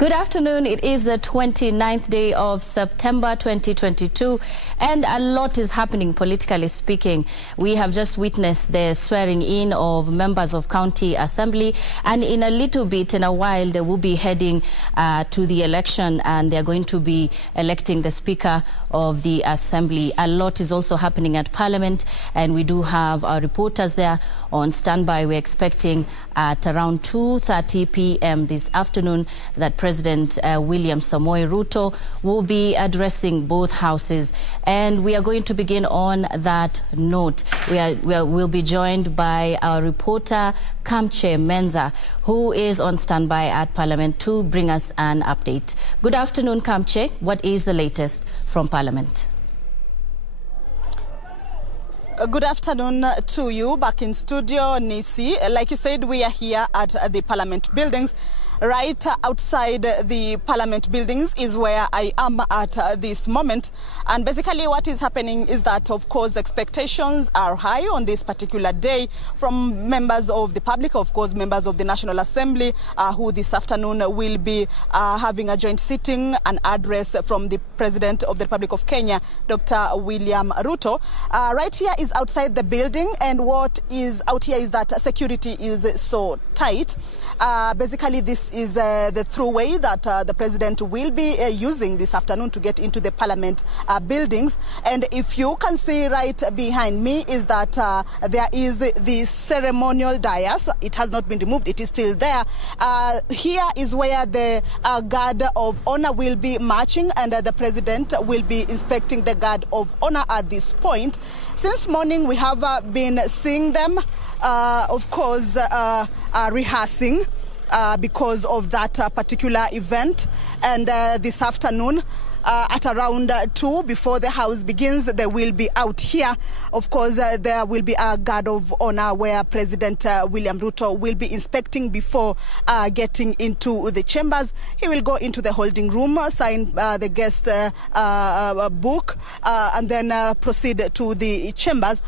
Good afternoon. It is the 29th day of September 2022, and a lot is happening politically speaking. We have just witnessed the swearing in of members of County Assembly, and in a little bit, in a while, they will be heading to the election, and they're going to be electing the Speaker of the Assembly. A lot is also happening at Parliament, and we do have our reporters there on standby. We're expecting at around 2:30 p.m. this afternoon that President William Samoei Ruto will be addressing both houses. And we are going to begin on that note. We'll be joined by our reporter, Kamche Menza, who is on standby at Parliament to bring us an update. Good afternoon, Kamche. What is the latest from Parliament? Good afternoon to you back in studio, Nisi. Like you said, we are here at the Parliament buildings. Right outside the Parliament buildings is where I am at this moment. And basically what is happening is that, of course, expectations are high on this particular day from members of the public, of course, members of the National Assembly, who this afternoon will be having a joint sitting, an address from the President of the Republic of Kenya, Dr. William Ruto. Right here is outside the building, and what is out here is that security is so tight. Basically, this is the throughway that the President will be using this afternoon to get into the Parliament buildings. And if you can see right behind me is that there is the ceremonial dais. It has not been removed. It is still there. Here is where the guard of honor will be marching, and the President will be inspecting the guard of honor at this point. Since morning, we have been seeing them, of course, rehearsing because of that particular event. And this afternoon, at around 2, before the House begins, they will be out here. Of course, there will be a guard of honor where President William Ruto will be inspecting before getting into the chambers. He will go into the holding room, sign the guest book, and then proceed to the chambers.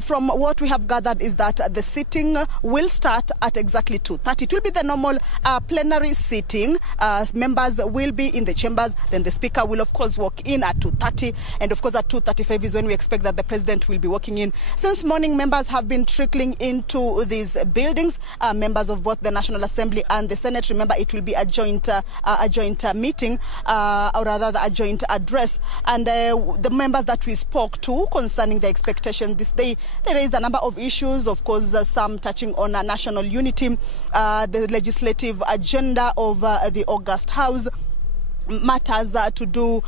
From what we have gathered is that the sitting will start at exactly 2:30. It will be the normal plenary sitting. Members will be in the chambers, then the Speaker will, of course, walk in at 2:30, and of course at 2:35 is when we expect that the President will be walking in. Since morning, members have been trickling into these buildings, members of both the National Assembly and the Senate. Remember, it will be a joint meeting, or rather a joint address. And the members that we spoke to concerning the expectation this day, they raised a number of issues, of course, some touching on national unity, the legislative agenda of the August House, matters to do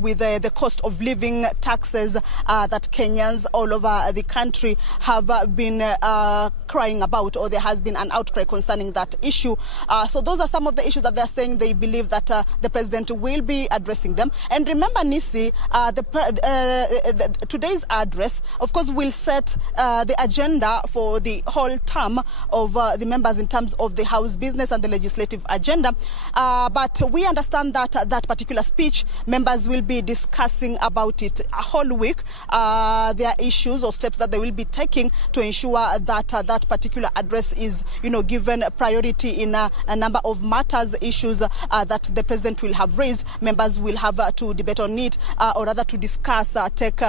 with the cost of living, taxes that Kenyans all over the country have been crying about, or there has been an outcry concerning that issue. So those are some of the issues that they're saying they believe that the President will be addressing them. And remember, Nisi, today's address, of course, will set the agenda for the whole term of the members in terms of the House business and the legislative agenda. But we understand that that particular speech, members will be discussing about it a whole week. There are issues or steps that they will be taking to ensure that that particular address is, given priority in a number of matters, issues that the President will have raised. Members will have to debate on it, or rather to discuss, take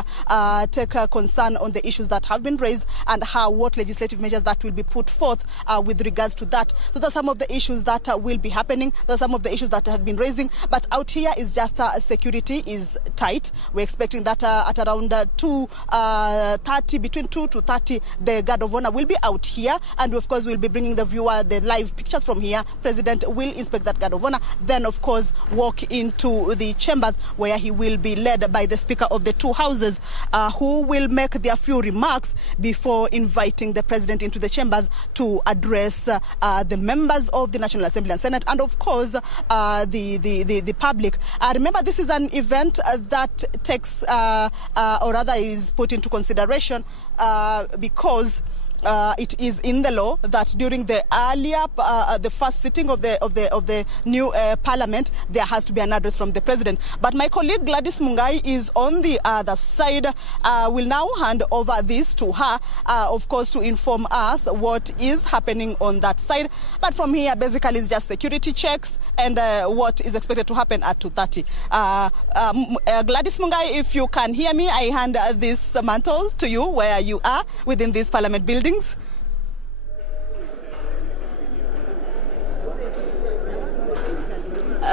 concern on the issues that have been raised, and what legislative measures that will be put forth with regards to that. So those are some of the issues that will be happening. Those are some of the issues that have been raising. But out here is just security is tight. We're expecting that at around 2:30, between 2 to 30, the guard of honor will be out here, and of course we'll be bringing the viewer the live pictures from here. President will inspect that guard of honor, then of course walk into the chambers where he will be led by the Speaker of the two houses, who will make their few remarks before inviting the President into the chambers to address the members of the National Assembly and Senate, and of course the public. Remember, this is an event that takes, or rather is put into consideration because it is in the law that during the earlier, the first sitting of the new parliament, there has to be an address from the president. But my colleague Gladys Mungai is on the other side. Will now hand over this to her, of course, to inform us what is happening on that side. But from here, basically, it's just security checks and what is expected to happen at 2:30. Gladys Mungai, if you can hear me, I hand this mantle to you where you are within these parliament buildings.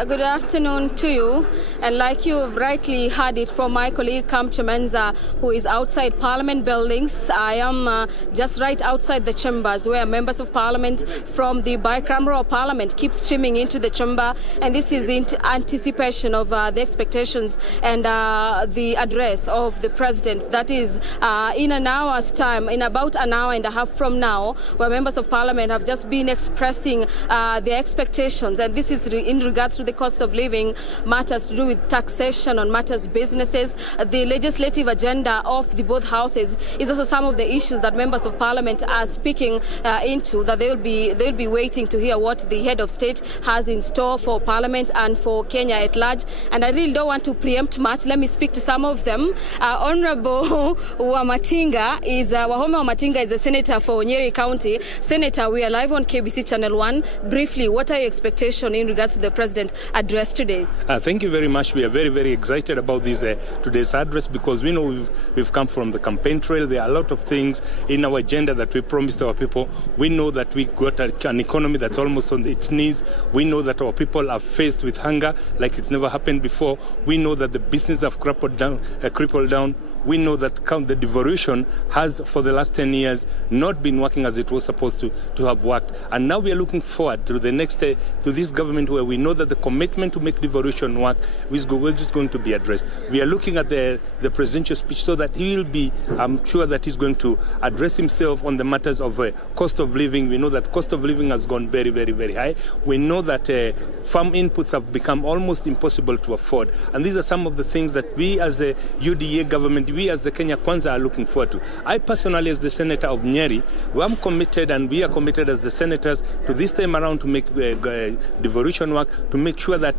Good afternoon to you, and like you've rightly heard it from my colleague Kitengela, who is outside Parliament buildings, I am just right outside the chambers where members of Parliament from the bicameral Parliament keep streaming into the chamber, and this is in anticipation of the expectations and the address of the President. That is in an hour's time, in about an hour and a half from now, where members of Parliament have just been expressing their expectations, and this is in regards to the cost of living, matters to do with taxation on matters businesses. The legislative agenda of the both houses is also some of the issues that members of Parliament are speaking into, that they'll be waiting to hear what the head of state has in store for Parliament and for Kenya at large. And I really don't want to preempt much. Let me speak to some of them. Honorable Wahome Wamatinga is a senator for Nyeri County. Senator, we are live on KBC Channel 1. Briefly, what are your expectations in regards to the President address today? Thank you very much. We are very, very excited about this today's address, because we know we've come from the campaign trail. There are a lot of things in our agenda that we promised our people. We know that we got an economy that's almost on its knees. We know that our people are faced with hunger like it's never happened before. We know that the business have crippled down. We know that the devolution has, for the last 10 years, not been working as it was supposed to have worked. And now we are looking forward to the next to this government, where we know that the commitment to make devolution work is just going to be addressed. We are looking at the presidential speech, so that he will be, I'm sure that he's going to address himself on the matters of cost of living. We know that cost of living has gone very, very, very high. We know that farm inputs have become almost impossible to afford. And these are some of the things that we as a UDA government, we as the Kenya Kwanza are looking forward to. I personally, as the senator of Nyeri, I'm committed, and we are committed as the senators to this time around to make devolution work, to make sure that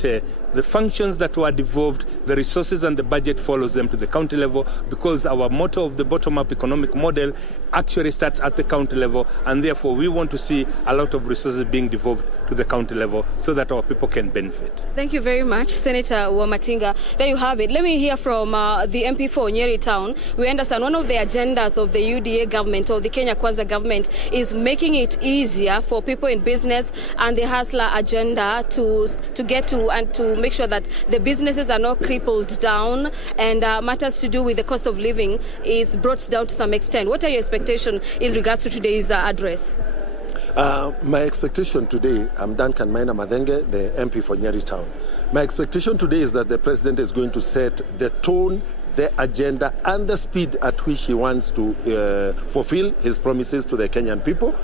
the functions that were devolved, the resources and the budget follows them to the county level, because our motto of the bottom-up economic model actually starts at the county level, and therefore we want to see a lot of resources being devolved to the county level so that our people can benefit. Thank you very much, Senator Wamatinga. There you have it. Let me hear from the MP for Nyeri Town. We understand one of the agendas of the UDA government, or the Kenya Kwanza government, is making it easier for people in business and the hustler agenda to get to and to make sure that the businesses are not crippled down, and matters to do with the cost of living is brought down to some extent. What are your expectations in regards to today's address? My expectation today, I'm Duncan Maina Madhenge, the MP for Nyeri Town. My expectation today is that the President is going to set the tone, the agenda and the speed at which he wants to fulfill his promises to the Kenyan people.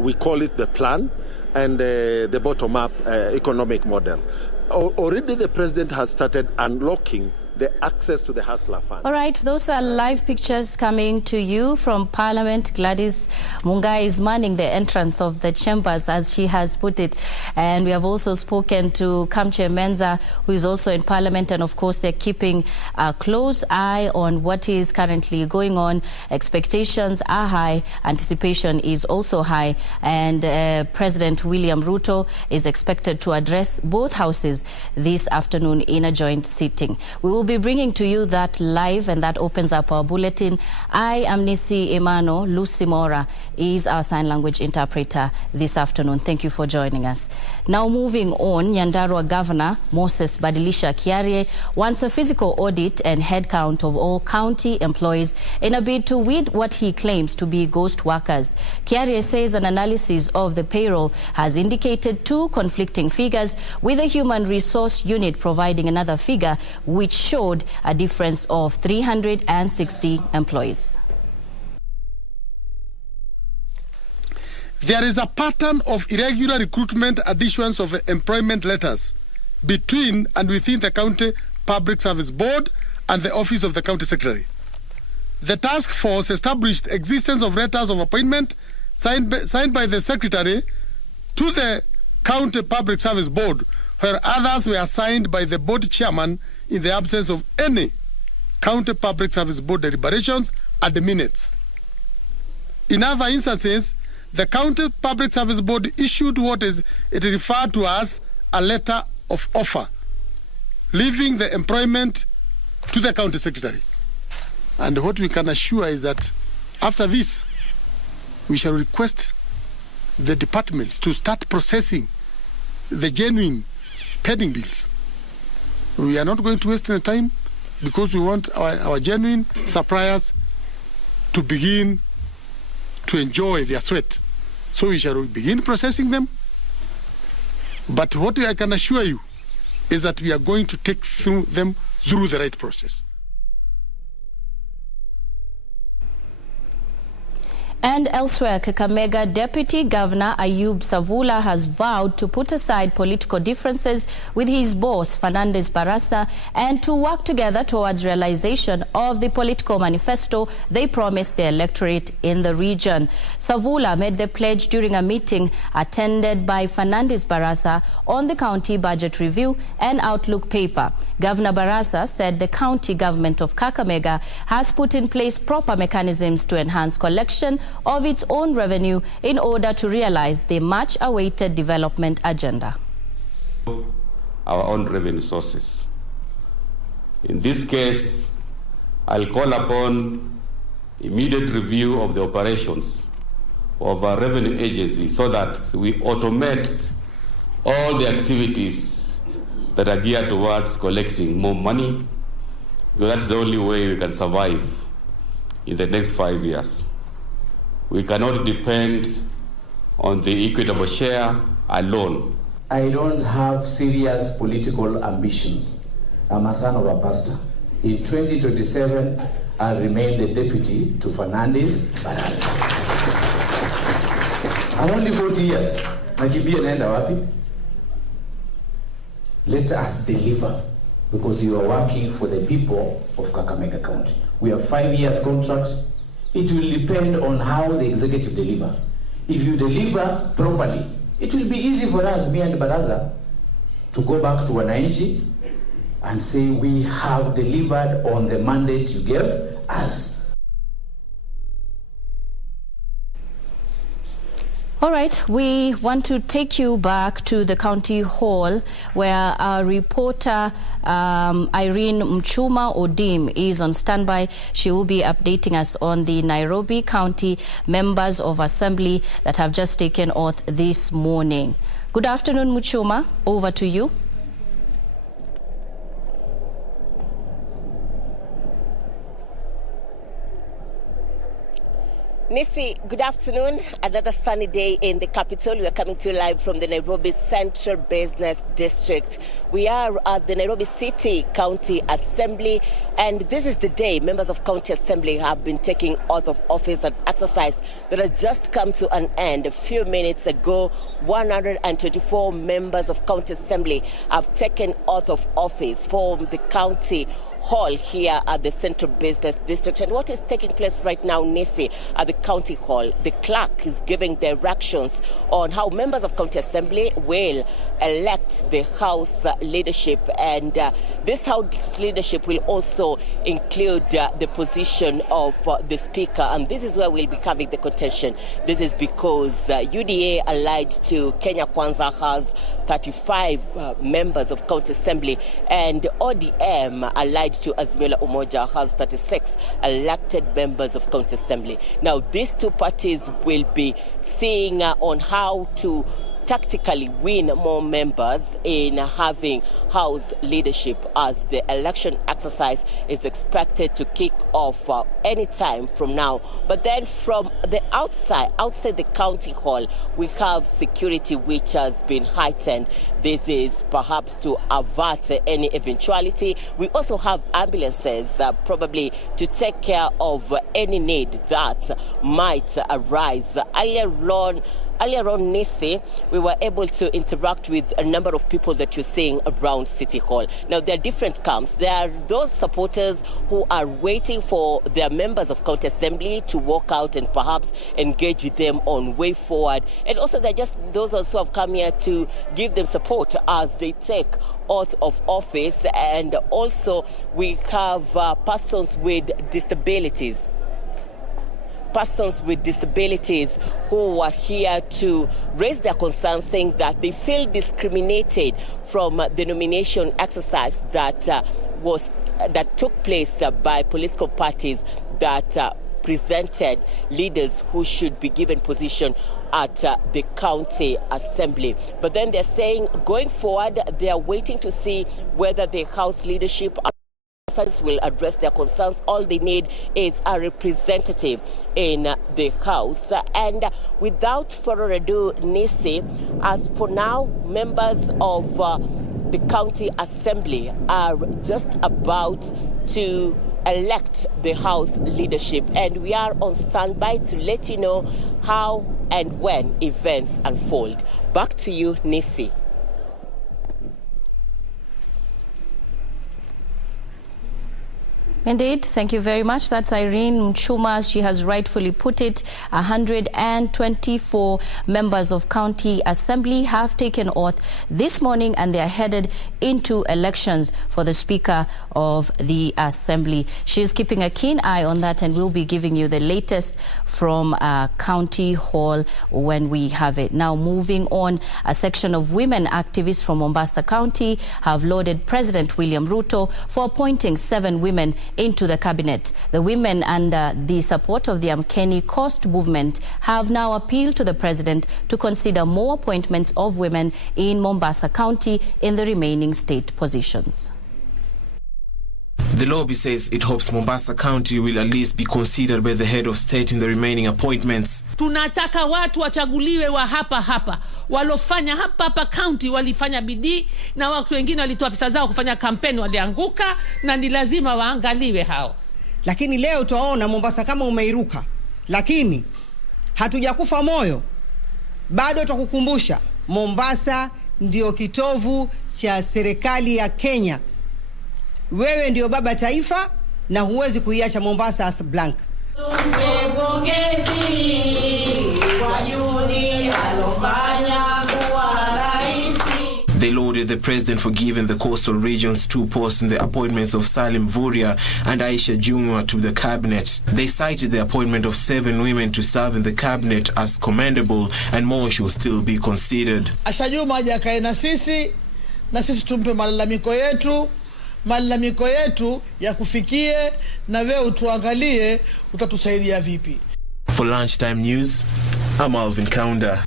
We call it the plan and the bottom-up economic model. Already the President has started unlocking the access to the hustler fund. All right, those are live pictures coming to you from Parliament. Gladys Mungai is manning the entrance of the chambers, as she has put it. And we have also spoken to Kitengela, who is also in Parliament. And of course, they're keeping a close eye on what is currently going on. Expectations are high. Anticipation is also high. And President William Ruto is expected to address both houses this afternoon in a joint sitting. We will be bringing to you that live, and that opens up our bulletin. I am Nisi Emano. Lucy Mora is our sign language interpreter this afternoon. Thank you for joining us. Now moving on, Nyandarua Governor Moses Badilisha Kiarie wants a physical audit and head count of all county employees in a bid to weed what he claims to be ghost workers. Kiarie says an analysis of the payroll has indicated two conflicting figures, with the Human Resource Unit providing another figure which showed a difference of 360 employees. There is a pattern of irregular recruitment and issuance of employment letters between and within the County Public Service Board and the Office of the County Secretary. the task force established existence of letters of appointment signed by the secretary to the County Public Service Board, where others were signed by the board chairman in the absence of any County Public Service Board deliberations at the minutes. In other instances, the County Public Service Board issued what it referred to as a letter of offer, leaving the employment to the county secretary. And what we can assure is that after this, we shall request the departments to start processing the genuine pending bills. We are not going to waste any time because we want our genuine suppliers to begin to enjoy their sweat. So we shall begin processing them. But what I can assure you is that we are going to take them through the right process. And elsewhere, Kakamega Deputy Governor Ayub Savula has vowed to put aside political differences with his boss, Fernandez Barasa, and to work together towards realization of the political manifesto they promised the electorate in the region. Savula made the pledge during a meeting attended by Fernandez Barasa on the county budget review and outlook paper. Governor Barasa said the county government of Kakamega has put in place proper mechanisms to enhance collection of its own revenue in order to realize the much-awaited development agenda. Our own revenue sources. In this case, I'll call upon immediate review of the operations of our revenue agency so that we automate all the activities that are geared towards collecting more money, because that's the only way we can survive in the next 5 years. We cannot depend on the equitable share alone. I don't have serious political ambitions. I'm a son of a pastor. In 2027, I'll remain the deputy to Fernandez Barasa. I'm only 40 years. Nakimbia naenda wapi? Let us deliver, because you are working for the people of Kakamega County. We have 5 years contract. It will depend on how the executive deliver. If you deliver properly, it will be easy for us, me and Baraza, to go back to Wananchi and say we have delivered on the mandate you gave us. All right, we want to take you back to the county hall where our reporter Irene Mchuma Odim is on standby. She will be updating us on the Nairobi County members of assembly that have just taken oath this morning. Good afternoon, Mchuma. Over to you. Nisi, good afternoon. Another sunny day in the capital. We are coming to you live from the Nairobi Central Business District. We are at the Nairobi City County Assembly, and this is the day members of County Assembly have been taking oath of office, an exercise that has just come to an end. A few minutes ago, 124 members of County Assembly have taken oath of office from the county hall here at the Central Business District. And what is taking place right now, Nisi, at the county hall, the clerk is giving directions on how members of County Assembly will elect the House leadership. And this House leadership will also include the position of the Speaker. And this is where we'll be having the contention. This is because UDA allied to Kenya Kwanza has 35 members of County Assembly, and ODM allied to Azimio la Umoja has 36 elected members of County Assembly. Now, these two parties will be seeing on how to tactically win more members in having House leadership, as the election exercise is expected to kick off any time from now. But then from the outside the county hall, we have security which has been heightened. This is perhaps to avert any eventuality. We also have ambulances probably to take care of any need that might arise. Earlier on, earlier on, Nisi, we were able to interact with a number of people that you're seeing around City Hall. Now, there are different camps. There are those supporters who are waiting for their members of County Assembly to walk out and perhaps engage with them on way forward. And also, there are just those also who have come here to give them support as they take oath of office. And also, we have persons with disabilities. Persons with disabilities who are here to raise their concerns, saying that they feel discriminated from the nomination exercise that took place by political parties that presented leaders who should be given position at the county assembly. But then they're saying going forward, they are waiting to see whether the House leadership will address their concerns. All they need is a representative in the House. And without further ado, Nisi, as for now, members of the County Assembly are just about to elect the House leadership, and we are on standby to let you know how and when events unfold. Back to you, Nisi. Indeed, thank you very much. That's Irene Mchuma. She has rightfully put it. 124 members of County Assembly have taken oath this morning, and they are headed into elections for the Speaker of the Assembly. She is keeping a keen eye on that, and we'll be giving you the latest from County Hall when we have it. Now, moving on, a section of women activists from Mombasa County have lauded President William Ruto for appointing 7 women into the cabinet. The women, under the support of the Amkeni Coast movement, have now appealed to the president to consider more appointments of women in Mombasa County in the remaining state positions. The lobby says it hopes Mombasa County will at least be considered by the head of state in the remaining appointments. Tunataka watu wachaguliwe wa hapa. Walofanya hapa county walifanya bidii, na watu wengine walitoa pesa zao kufanya kampeni walianguka, na ni lazima waangaliwe hao. Lakini leo tuwaona Mombasa kama umeiruka, lakini hatujakufa moyo. Bado tukukumbusha, Mombasa ndio kitovu cha serikali ya Kenya. Wewe ndio baba taifa na huwezi kuiacha Mombasa as blank. They lauded the president for giving the coastal regions 2 posts in the appointments of Salim Vuria and Aisha Jumwa to the cabinet. They cited the appointment of 7 women to serve in the cabinet as commendable, and more should still be considered. Aisha Jumwa hajakae na sisi tumpe malalamiko yetu ya kufikie, na wewe utuangalie utatusaidia vipi. For Lunchtime News, I'm Alvin Kaunda.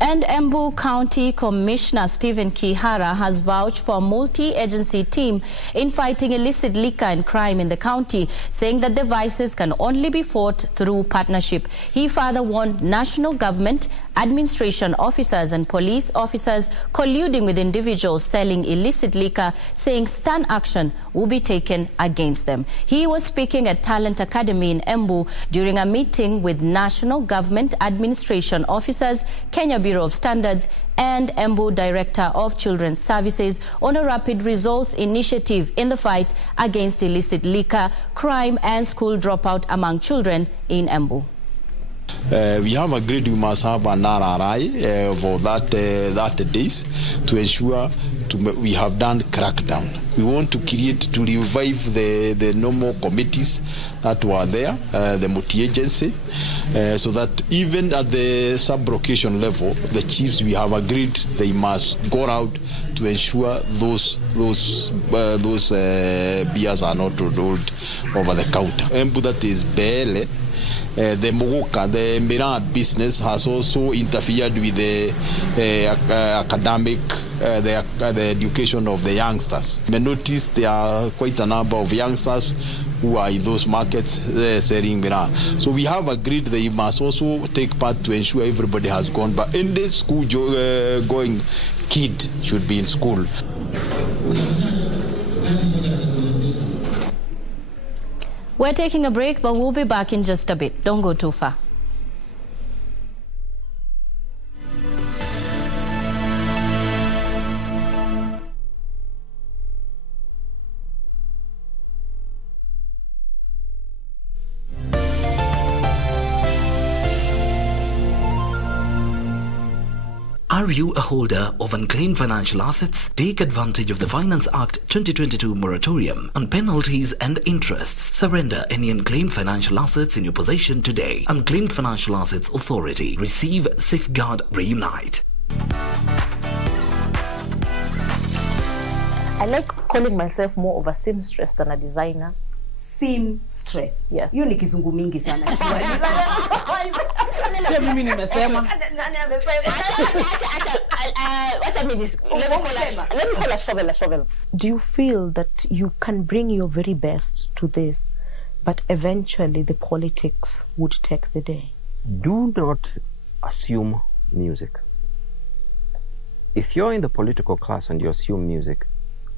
And Embu County Commissioner Stephen Kihara has vouched for a multi-agency team in fighting illicit liquor and crime in the county, saying that the vices can only be fought through partnership. He further warned national government, administration officers and police officers colluding with individuals selling illicit liquor, saying stern action will be taken against them. He was speaking at Talent Academy in Embu during a meeting with national government administration officers, Kenya Bureau of Standards and Embu Director of Children's Services on a rapid results initiative in the fight against illicit liquor, crime and school dropout among children in Embu. We have agreed we must have an RRI for that days to ensure we have done crackdown. We want to revive the normal committees that were there, the multi-agency, so that even at the sub-location level, the chiefs, we have agreed they must go out to ensure those beers are not rolled over the counter. Embu, that is Bele. The Mogoka, the Mirad business, has also interfered with the academic, the education of the youngsters. You may notice there are quite a number of youngsters who are in those markets selling Mirad. So we have agreed they must also take part to ensure everybody has gone. But in the school going kid should be in school. We're taking a break, but we'll be back in just a bit. Don't go too far. Are you a holder of unclaimed financial assets? Take advantage of the Finance Act 2022 moratorium on penalties and interests. Surrender any unclaimed financial assets in your possession today. Unclaimed Financial Assets Authority. Receive, safeguard, reunite. I like calling myself more of a seamstress than a designer. Seamstress. Yes. Hiyo ni kizungu mingi sana. Sio mimi nimesema. Let me call a shovel. Do you feel that you can bring your very best to this, but eventually the politics would take the day? Do not assume music. If you're in the political class and you assume music,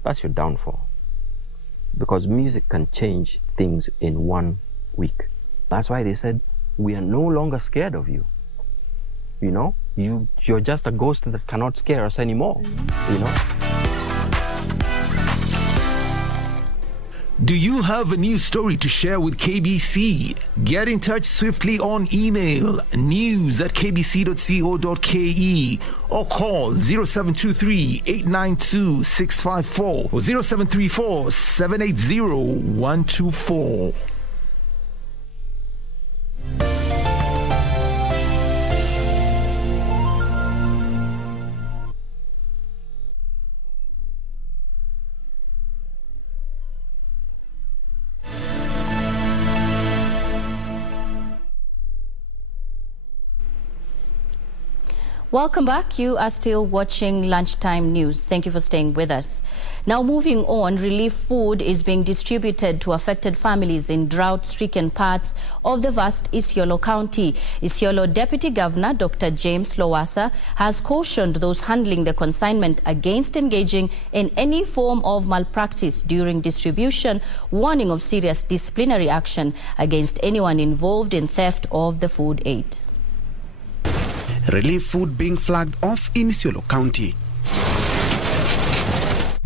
that's your downfall. Because music can change things in 1 week. That's why they said, we are no longer scared of you. You know, you're just a ghost that cannot scare us anymore, you know. Do you have a news story to share with KBC? Get in touch swiftly on email news@kbc.co.ke or call 0723-892-654 or 0734-780-124. Welcome back. You are still watching Lunchtime News. Thank you for staying with us. Now moving on, relief food is being distributed to affected families in drought-stricken parts of the vast Isiolo County. Isiolo Deputy Governor Dr. James Lowassa has cautioned those handling the consignment against engaging in any form of malpractice during distribution, warning of serious disciplinary action against anyone involved in theft of the food aid. Relief food being flagged off in Isiolo County.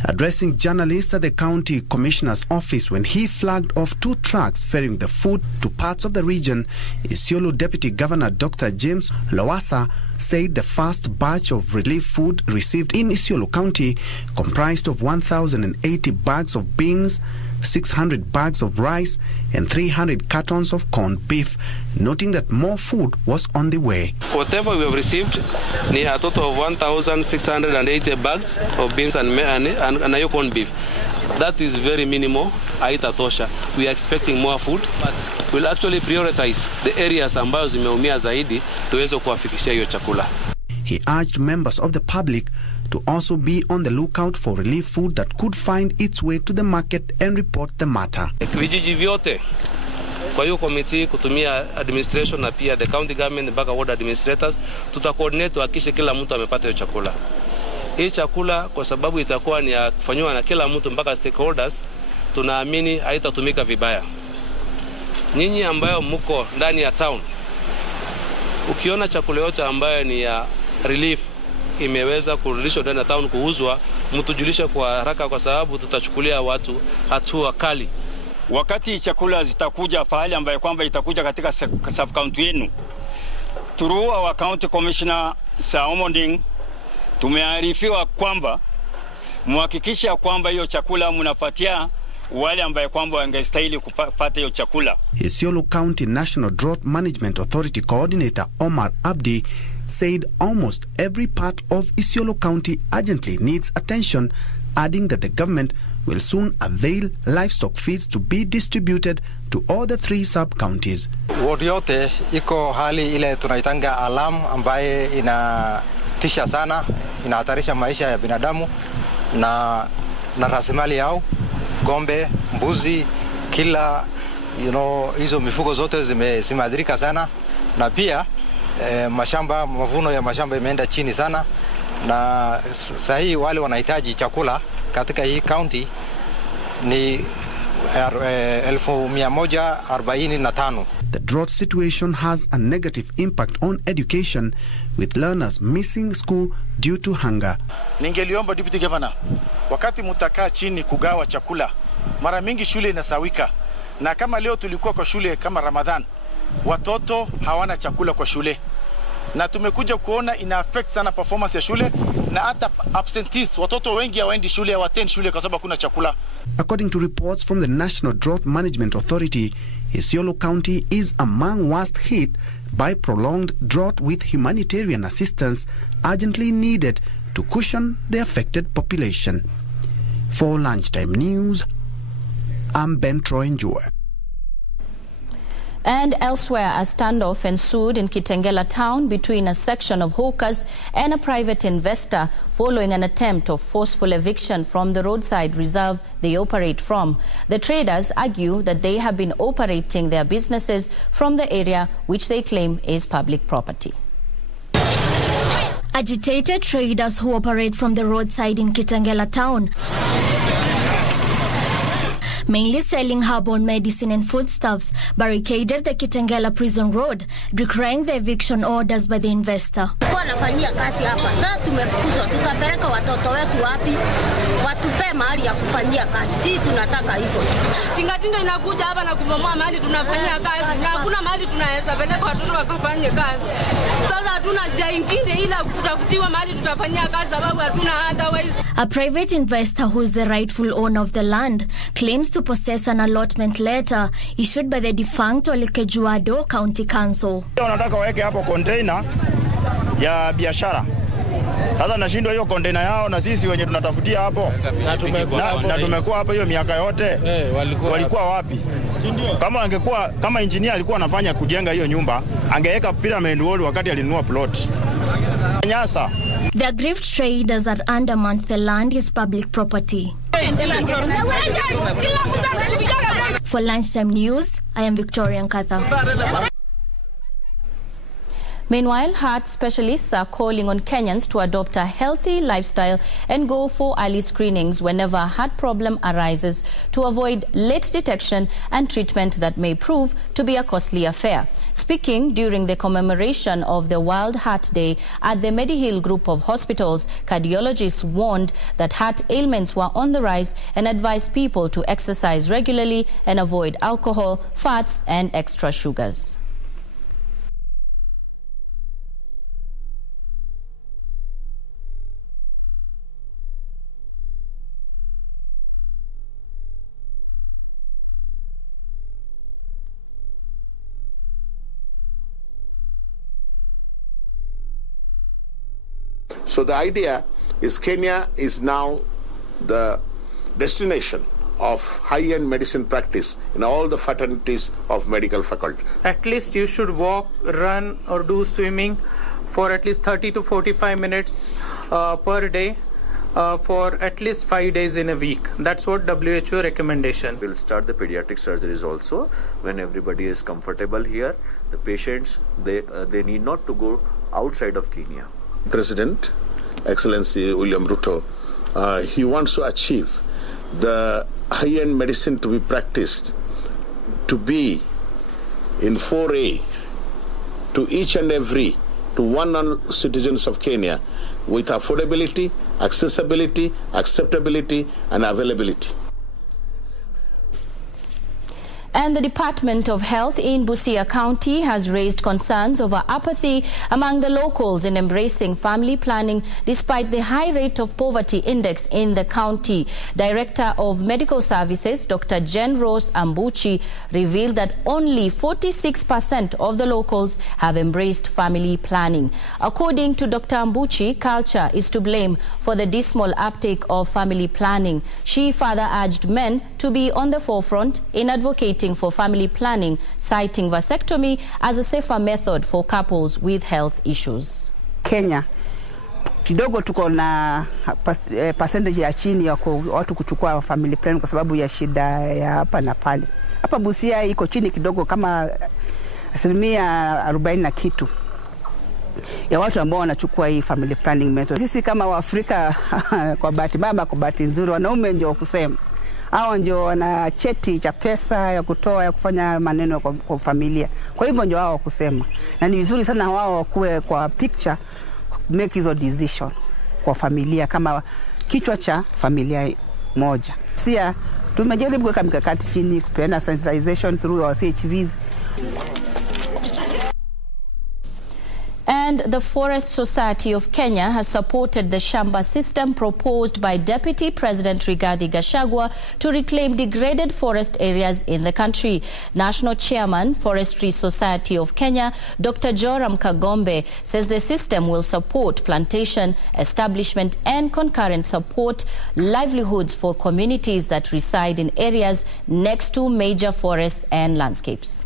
Addressing journalists at the county commissioner's office when he flagged off 2 trucks ferrying the food to parts of the region, Isiolo Deputy Governor Dr. James Lowassa said the first batch of relief food received in Isiolo County comprised of 1,080 bags of beans, 600 bags of rice and 300 cartons of corned beef, noting that more food was on the way. Whatever we have received, ni a total of 1,680 bags of beans and corned beef. That is very minimal. Haitatosha. We are expecting more food, but we'll actually prioritize the areas ambazo zimeumia zaidi tuweze kuwafikishia hiyo chakula. He urged members of the public to also be on the lookout for relief food that could find its way to the market and report the matter. Vijiji vyote kwa hiyo committee kutumia administration na pia the county government mpaka ward administrators tutacoordinate tuhakikishe kila mtu amepata hiyo chakula. Hii chakula kwa sababu itakuwa ni ya kufanywa na kila mtu mpaka stakeholders, tunaamini haitatumika vibaya. Nyinyi ambayo mko ndani ya town, ukiona chakula yote ambayo ni ya relief imeweza kurudishwa ndani ya town kuuzwa, mtujulishe kwa haraka kwa sababu tutachukulia watu hatua kali. Wakati chakula zitakuja pale ambayo kwamba itakuja katika sub county yenu, through our county commissioner Saomonding, tumearifiwa kwamba muhakikisha kwamba hiyo chakula mnapatia wale ambaye kwamba wangestahili kupata hiyo chakula. Isiolo County National Drought Management Authority Coordinator Omar Abdi said almost every part of Isiolo County urgently needs attention, adding that the government will soon avail livestock feeds to be distributed to all the 3 sub-counties. Ward yote iko hali ile tunaitanga alarm ambaye inatisha sana, inahatarisha maisha ya binadamu na rasilimali yao, ng'ombe, mbuzi, kila hizo mifugo zote zimeathirika sana, na pia mashamba, mavuno ya mashamba imeenda chini sana, na sahi wale wanahitaji chakula katika hii county ni 1145. The drought situation has a negative impact on education, with learners missing school due to hunger. Ningeliomba Deputy Governor, wakati mutakaa chini kugawa chakula, mara mingi shule inasawika, na kama leo tulikuwa kwa shule kama Ramadhan, watoto hawana chakula kwa shule. na tumekuja kuona ina affect sana performance ya shule na hata absentees. Watoto wengi hawaendi shule, hawatendi shule kwa sababu hakuna chakula. According to reports from the National Drought Management Authority, Isiolo County is among worst hit by prolonged drought, with humanitarian assistance urgently needed to cushion the affected population. For Lunchtime News, I'm Ben Troy Njue. And elsewhere, a standoff ensued in Kitengela town between a section of hawkers and a private investor following an attempt of forceful eviction from the roadside reserve they operate from. The traders argue that they have been operating their businesses from the area which they claim is public property. Agitated traders who operate from the roadside in Kitengela town, mainly selling herbal medicine and foodstuffs, barricaded the Kitengela prison road, decrying the eviction orders by the investor. Wanafanyia kazi hapa. Sasa tumefukuzwa, tutapeleka watoto wetu wapi? Watupe mahali ya kufanyia kazi. Sisi tunataka hivyo. Tingatinga inakuja hapa na kubomoa mahali tunafanyia kazi. Na hakuna mahali tunaweza peleka watoto wakafanye kazi. Sasa hatuna njia nyingine ila kutafutiwa mahali tutafanyia kazi sababu hatuna otherwise. A private investor who is the rightful owner of the land claims to possess an allotment letter issued by the defunct Olekejuado County Council. Wanataka waweke hapo container ya biashara. Sasa nashindwa hiyo container yao na sisi wenye tunatafutia hapo. Na tumekuwa hapo hiyo miaka yote. Walikuwa wapi? Kama engineer alikuwa anafanya kujenga hiyo nyumba, angeweka pyramid wall wakati alinunua plot. Nyasa. The aggrieved traders are undermined the land is public property. For Lunchtime News, I am Victoria Nkatha. Meanwhile, heart specialists are calling on Kenyans to adopt a healthy lifestyle and go for early screenings whenever a heart problem arises to avoid late detection and treatment that may prove to be a costly affair. Speaking during the commemoration of the World Heart Day at the Medihill group of hospitals, cardiologists warned that heart ailments were on the rise and advised people to exercise regularly and avoid alcohol, fats and extra sugars. So the idea is Kenya is now the destination of high-end medicine practice in all the fraternities of medical faculty. At least you should walk, run or do swimming for at least 30 to 45 minutes per day for at least 5 days in a week. That's what WHO recommendation. We'll start the pediatric surgeries also when everybody is comfortable here. The patients, they need not to go outside of Kenya. President, Excellency William Ruto, he wants to achieve the high-end medicine to be practiced to be in foray to each and every, to one citizens of Kenya with affordability, accessibility, acceptability and availability. And the Department of Health in Busia County has raised concerns over apathy among the locals in embracing family planning despite the high rate of poverty index in the county. Director of Medical Services, Dr. Jen Rose Ambuchi, revealed that only 46% of the locals have embraced family planning. According to Dr. Ambuchi, culture is to blame for the dismal uptake of family planning. She further urged men to be on the forefront in advocating for family planning, citing vasectomy as a safer method for couples with health issues. Kenya kidogo tuko na percentage ya chini ya watu kuchukua family planning kwa sababu ya shida ya hapa na pale. Hapa Busia iko chini kidogo kama 40% na kitu ya watu ambao wanachukua hii family planning method. Sisi kama Waafrika kwa bahati mbaya, kwa bahati nzuri, wanaume ndio kusema. Hao ndio wana cheti cha pesa ya kutoa ya kufanya maneno kwa familia. Kwa hivyo ndio wao kusema. Na ni vizuri sana wao wakuwe kwa picture make hizo decision kwa familia kama kichwa cha familia moja. Sia tumejaribu kuweka mikakati chini kupeana sensitization through our CHVs. And the Forest Society of Kenya has supported the shamba system proposed by Deputy President Rigathi Gachagua to reclaim degraded forest areas in the country. National Chairman, Forestry Society of Kenya, Dr. Joram Kagombe, says the system will support plantation, establishment and concurrent support livelihoods for communities that reside in areas next to major forests and landscapes.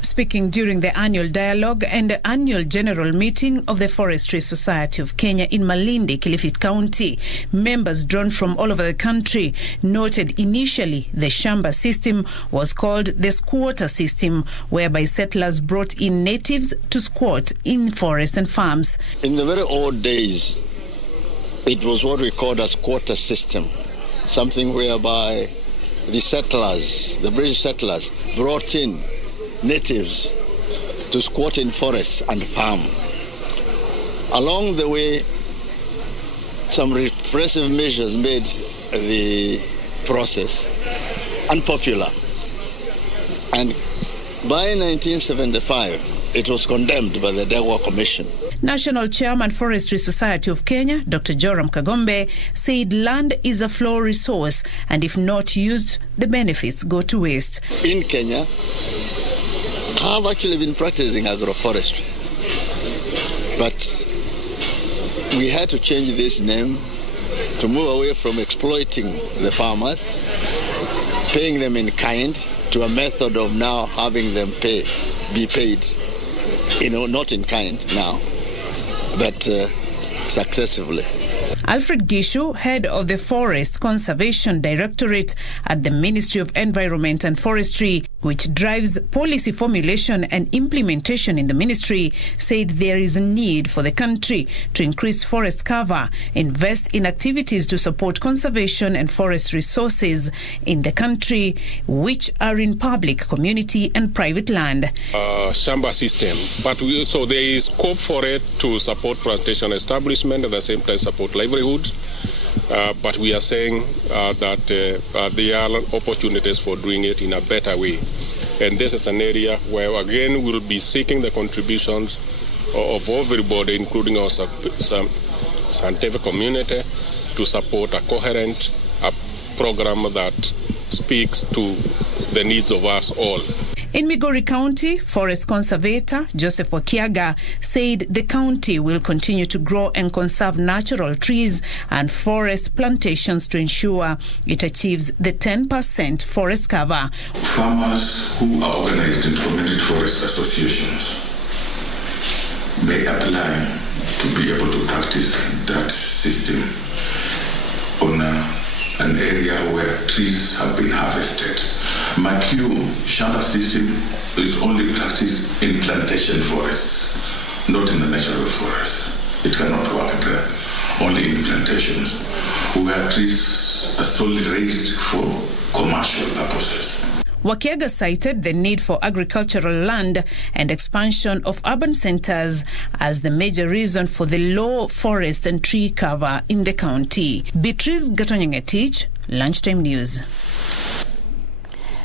Speaking during the annual dialogue and the annual general meeting of the Forestry Society of Kenya in Malindi, Kilifi County, members drawn from all over the country noted initially the shamba system was called the squatter system, whereby settlers brought in natives to squat in forests and farms. In the very old days, it was what we called a squatter system, something whereby the settlers, the British settlers, brought in natives to squat in forests and farm. Along the way, some repressive measures made the process unpopular. And by 1975, it was condemned by the Drought Commission. National Chairman, Forestry Society of Kenya, Dr. Joram Kagombe, said land is a flow resource and if not used, the benefits go to waste. In Kenya, I have actually been practicing agroforestry, but we had to change this name to move away from exploiting the farmers, paying them in kind, to a method of now having them be paid, not in kind now, but successively. Alfred Gishu, head of the Forest Conservation Directorate at the Ministry of Environment and Forestry, which drives policy formulation and implementation in the ministry, said there is a need for the country to increase forest cover, invest in activities to support conservation and forest resources in the country, which are in public, community and private land. Shamba system, but so there is scope for it to support plantation establishment, at the same time support livelihood. But we are saying that there are opportunities for doing it in a better way. And this is an area where, again, we'll be seeking the contributions of everybody, including our scientific community, to support a coherent program that speaks to the needs of us all. In Migori County, forest conservator Joseph Wakiaga said the county will continue to grow and conserve natural trees and forest plantations to ensure it achieves the 10% forest cover. Farmers who are organized in community forest associations may apply to be able to practice that system on an area where trees have been harvested. Makiu shamba system is only practiced in plantation forests, not in the natural forests. It cannot work there. Only in plantations where trees are solely raised for commercial purposes. Wakiaga cited the need for agricultural land and expansion of urban centers as the major reason for the low forest and tree cover in the county. Beatrice Gatonyengetich, Lunchtime News.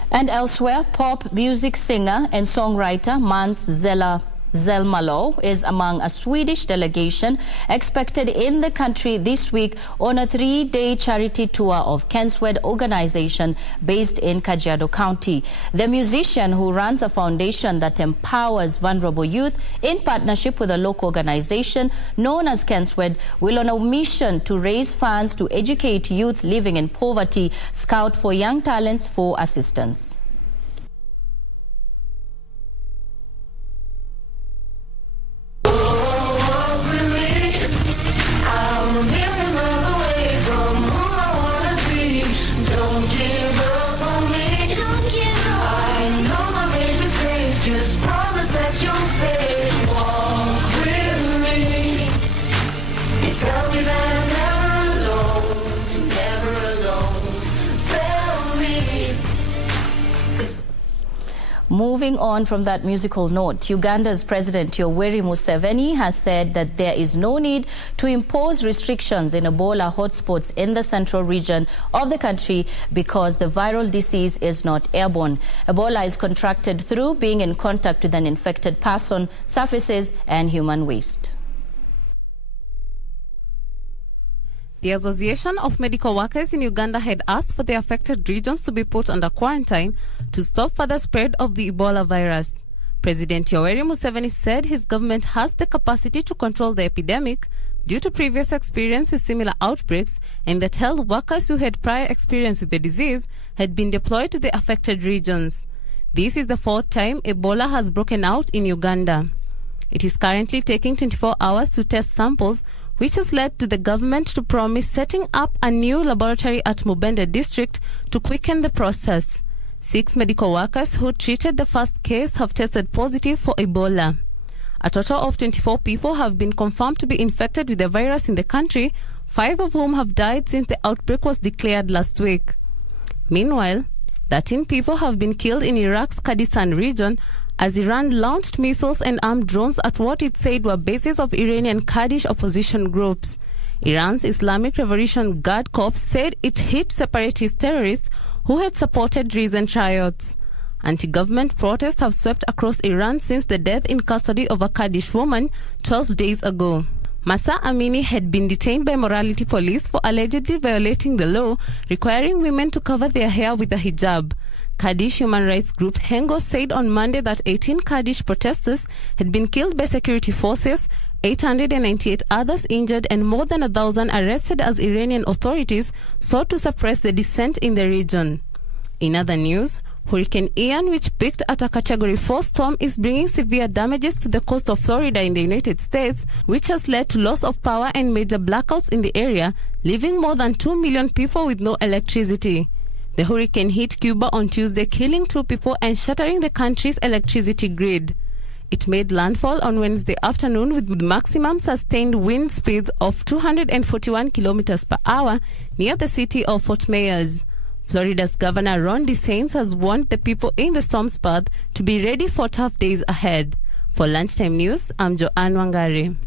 And elsewhere, pop music singer and songwriter Mans Zelmerlöw is among a Swedish delegation expected in the country this week on a 3-day charity tour of Kenswed organization based in Kajiado County. The musician, who runs a foundation that empowers vulnerable youth in partnership with a local organization known as Kenswed, will on a mission to raise funds to educate youth living in poverty, scout for young talents for assistance. Moving on from that musical note, Uganda's President Yoweri Museveni has said that there is no need to impose restrictions in Ebola hotspots in the central region of the country because the viral disease is not airborne. Ebola is contracted through being in contact with an infected person, surfaces, and human waste. The Association of Medical Workers in Uganda had asked for the affected regions to be put under quarantine to stop further spread of the Ebola virus. President Yoweri Museveni said his government has the capacity to control the epidemic due to previous experience with similar outbreaks, and that health workers who had prior experience with the disease had been deployed to the affected regions. This is the fourth time Ebola has broken out in Uganda. It is currently taking 24 hours to test samples, which has led to the government to promise setting up a new laboratory at Mubende district to quicken the process. 6 medical workers who treated the first case have tested positive for Ebola. A total of 24 people have been confirmed to be infected with the virus in the country, 5 of whom have died since the outbreak was declared last week. Meanwhile, 13 people have been killed in Iraq's Kurdistan region as Iran launched missiles and armed drones at what it said were bases of Iranian Kurdish opposition groups. Iran's Islamic Revolution Guard Corps said it hit separatist terrorists who had supported recent riots. Anti-government protests have swept across Iran since the death in custody of a Kurdish woman 12 days ago. Masa Amini had been detained by morality police for allegedly violating the law requiring women to cover their hair with a hijab. Kurdish human rights group Hengo said on Monday that 18 Kurdish protesters had been killed by security forces, 898 others injured, and more than 1,000 arrested as Iranian authorities sought to suppress the dissent in the region. In other news, Hurricane Ian, which peaked at a Category 4 storm, is bringing severe damages to the coast of Florida in the United States, which has led to loss of power and major blackouts in the area, leaving more than 2 million people with no electricity. The hurricane hit Cuba on Tuesday, killing 2 people and shattering the country's electricity grid. It made landfall on Wednesday afternoon with maximum sustained wind speeds of 241 kilometers per hour near the city of Fort Myers. Florida's Governor Ron DeSantis has warned the people in the storm's path to be ready for tough days ahead. For Lunchtime News, I'm Joanne Wangari.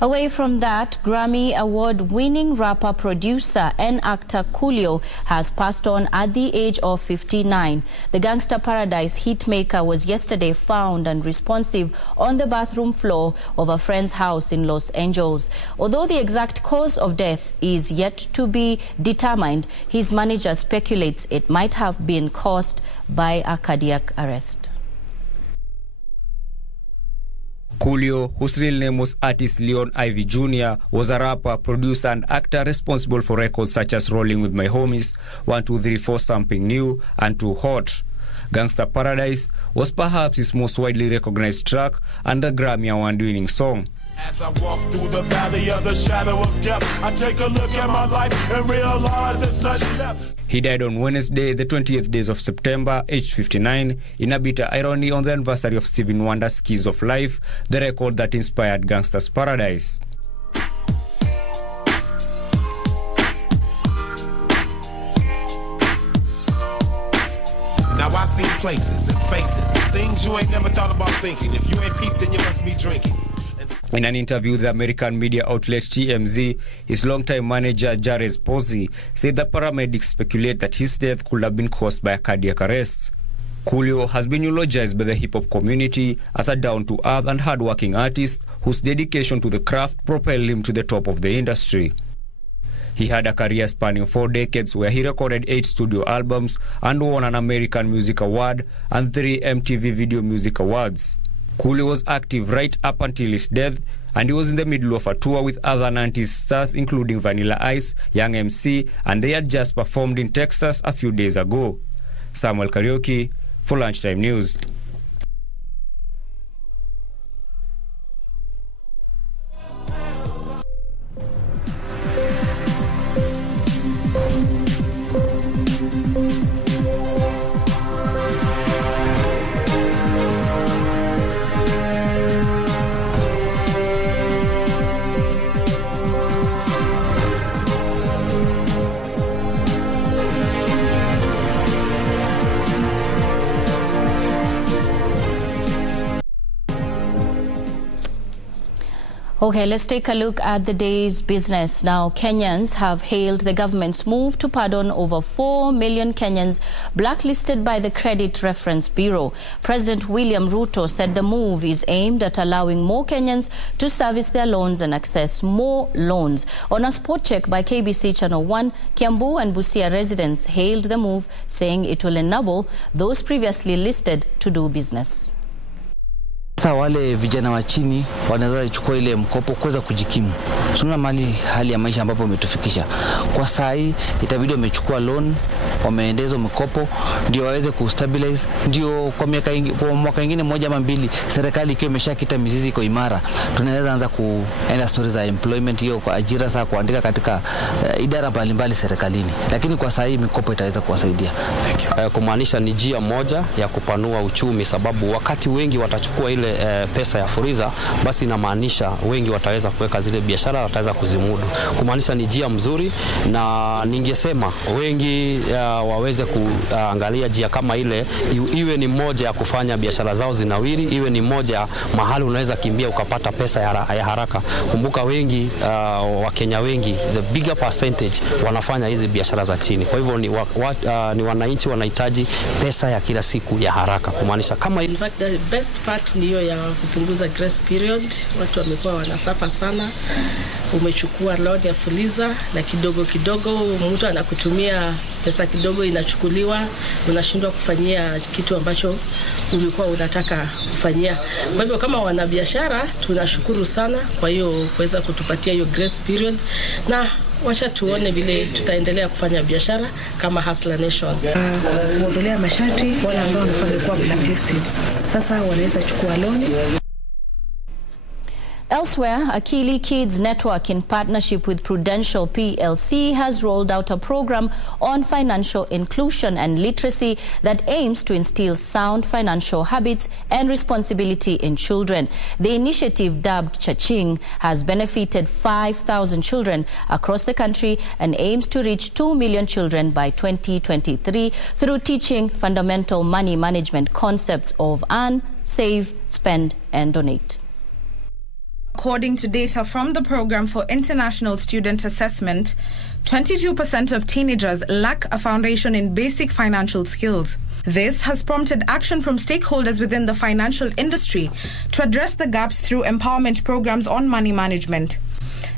Away from that, Grammy Award-winning rapper, producer and actor Coolio has passed on at the age of 59. The Gangsta Paradise hitmaker was yesterday found unresponsive on the bathroom floor of a friend's house in Los Angeles. Although the exact cause of death is yet to be determined, his manager speculates it might have been caused by a cardiac arrest. Coolio, whose real name was artist Leon Ivy Jr., was a rapper, producer and actor responsible for records such as Rolling With My Homies, 1, 2, 3, 4 Something New, and Too Hot. Gangsta Paradise was perhaps his most widely recognized track and the Grammy Award-winning song. As I walk through the valley of the shadow of death, I take a look at my life and realize there's nothing left. He died on Wednesday, the 20th days of September, aged 59, in a bitter irony on the anniversary of Stevie Wonder's Keys of Life, the record that inspired Gangsta's Paradise. Now I see places and faces, things you ain't never thought about thinking. If you ain't peeped, then you must be drinking. In an interview with the American media outlet TMZ, his longtime manager Jarez Posey said the paramedics speculate that his death could have been caused by a cardiac arrest. Coolio has been eulogized by the hip-hop community as a down-to-earth and hard-working artist whose dedication to the craft propelled him to the top of the industry. He had a career spanning 4 decades where he recorded 8 studio albums and won an American Music Award and 3 MTV Video Music Awards. Coolio was active right up until his death, and he was in the middle of a tour with other 90s stars including Vanilla Ice, Young MC, and they had just performed in Texas a few days ago. Samuel Karaoke for Lunchtime News. Okay, let's take a look at the day's business. Now, Kenyans have hailed the government's move to pardon over 4 million Kenyans blacklisted by the Credit Reference Bureau. President William Ruto said the move is aimed at allowing more Kenyans to service their loans and access more loans. On a spot check by KBC Channel 1, Kiambu and Busia residents hailed the move, saying it will enable those previously listed to do business. Sasa wale vijana wa chini wanaweza kuchukua ile mkopo kuweza kujikimu. Tunaona hali ya maisha ambapo umetufikisha. Kwa saa hii itabidi wamechukua loan, wameendeza mkopo ndio waweze kustabilize, ndio kwa mwaka mwingine moja ama mbili serikali ikiwa imeshakita mizizi iko imara, tunaweza anza kuenda stories za employment hiyo kwa ajira sasa kuandika katika idara mbalimbali serikalini. Lakini kwa saa hii mikopo itaweza kuwasaidia. Kumaanisha ni njia moja ya kupanua uchumi, sababu wakati wengi watachukua ile pesa ya Furiza, basi inamaanisha wengi wataweza kuweka zile biashara, wataweza kuzimudu. Kumaanisha ni njia mzuri, na ningesema wengi waweze kuangalia njia kama ile, iwe ni moja ya kufanya biashara zao zinawiri, iwe ni moja mahali unaweza kimbia ukapata pesa ya haraka. Kumbuka wengi wa Kenya wengi, the bigger percentage wanafanya hizi biashara za chini. Kwa hivyo ni wananchi wanahitaji pesa ya kila siku ya haraka. Kumaanisha kama in fact the best part ni ya kupunguza grace period. Watu wamekuwa wanasafa sana. Umechukua loan ya Fuliza na kidogo mtu anakutumia pesa kidogo inachukuliwa, unashindwa kufanyia kitu ambacho ulikuwa unataka kufanyia. Kwa hivyo kama wanabiashara tunashukuru sana kwa hiyo kuweza kutupatia hiyo grace period, na wacha tuone vile tutaendelea kufanya biashara kama Hustler Nation. Kuondolea masharti wale ambao walikuwa blacklisted. Sasa wanaweza chukua loan. Elsewhere, Akili Kids Network, in partnership with Prudential PLC, has rolled out a program on financial inclusion and literacy that aims to instill sound financial habits and responsibility in children. The initiative, dubbed Chaching, has benefited 5,000 children across the country and aims to reach 2 million children by 2023 through teaching fundamental money management concepts of earn, save, spend, and donate. According to data from the Program for International Student Assessment, 22% of teenagers lack a foundation in basic financial skills. This has prompted action from stakeholders within the financial industry to address the gaps through empowerment programs on money management.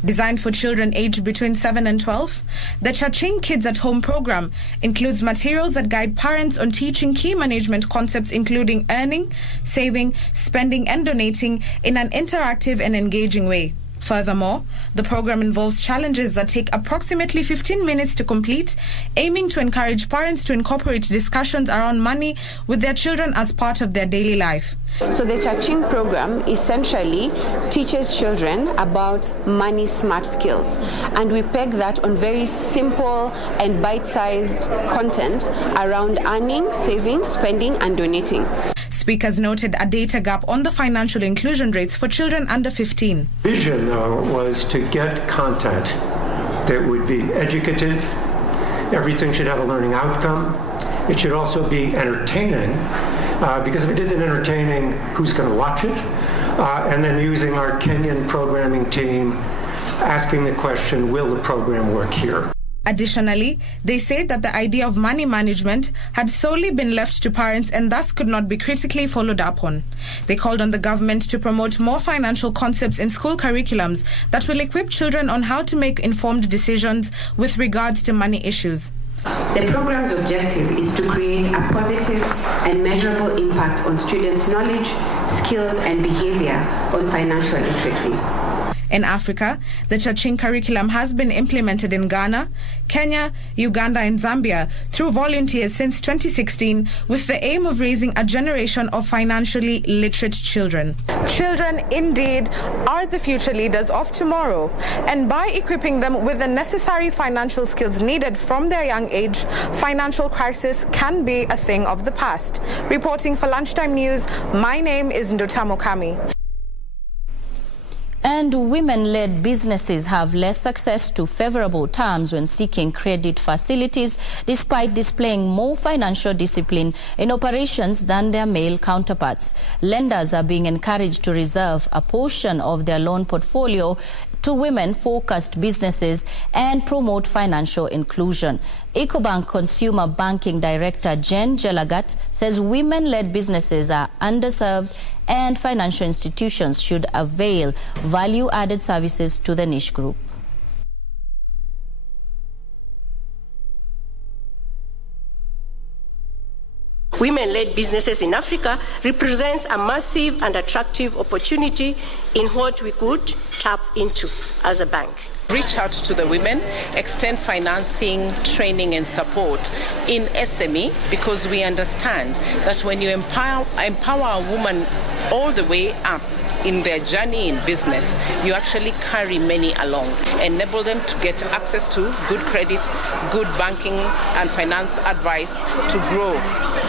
Designed for children aged between 7 and 12, the Chaching Kids at Home program includes materials that guide parents on teaching key management concepts including earning, saving, spending, and donating in an interactive and engaging way. Furthermore, the program involves challenges that take approximately 15 minutes to complete, aiming to encourage parents to incorporate discussions around money with their children as part of their daily life. So the Chaching program essentially teaches children about money smart skills, and we peg that on very simple and bite-sized content around earning, saving, spending, and donating. Speakers noted a data gap on the financial inclusion rates for children under 15. Vision, though, was to get content that would be educative. Everything should have a learning outcome. It should also be entertaining, because if it isn't entertaining, who's going to watch it? And then using our Kenyan programming team, asking the question, will the program work here? Additionally, they said that the idea of money management had solely been left to parents and thus could not be critically followed up on. They called on the government to promote more financial concepts in school curriculums that will equip children on how to make informed decisions with regards to money issues. The program's objective is to create a positive and measurable impact on students' knowledge, skills, and behavior on financial literacy. In Africa, the Chaching curriculum has been implemented in Ghana, Kenya, Uganda, and Zambia through volunteers since 2016 with the aim of raising a generation of financially literate children. Children, indeed, are the future leaders of tomorrow, and by equipping them with the necessary financial skills needed from their young age, financial crisis can be a thing of the past. Reporting for Lunchtime News, my name is Ndota Mokami. And women-led businesses have less access to favorable terms when seeking credit facilities, despite displaying more financial discipline in operations than their male counterparts. Lenders are being encouraged to reserve a portion of their loan portfolio to women-focused businesses and promote financial inclusion. Ecobank Consumer Banking Director Jen Jelagat says women-led businesses are underserved and financial institutions should avail value-added services to the niche group. Women-led businesses in Africa represents a massive and attractive opportunity in what we could tap into as a bank. Reach out to the women, extend financing, training and support in SME, because we understand that when you empower a woman all the way up in their journey in business, you actually carry many along, enable them to get access to good credit, good banking and finance advice to grow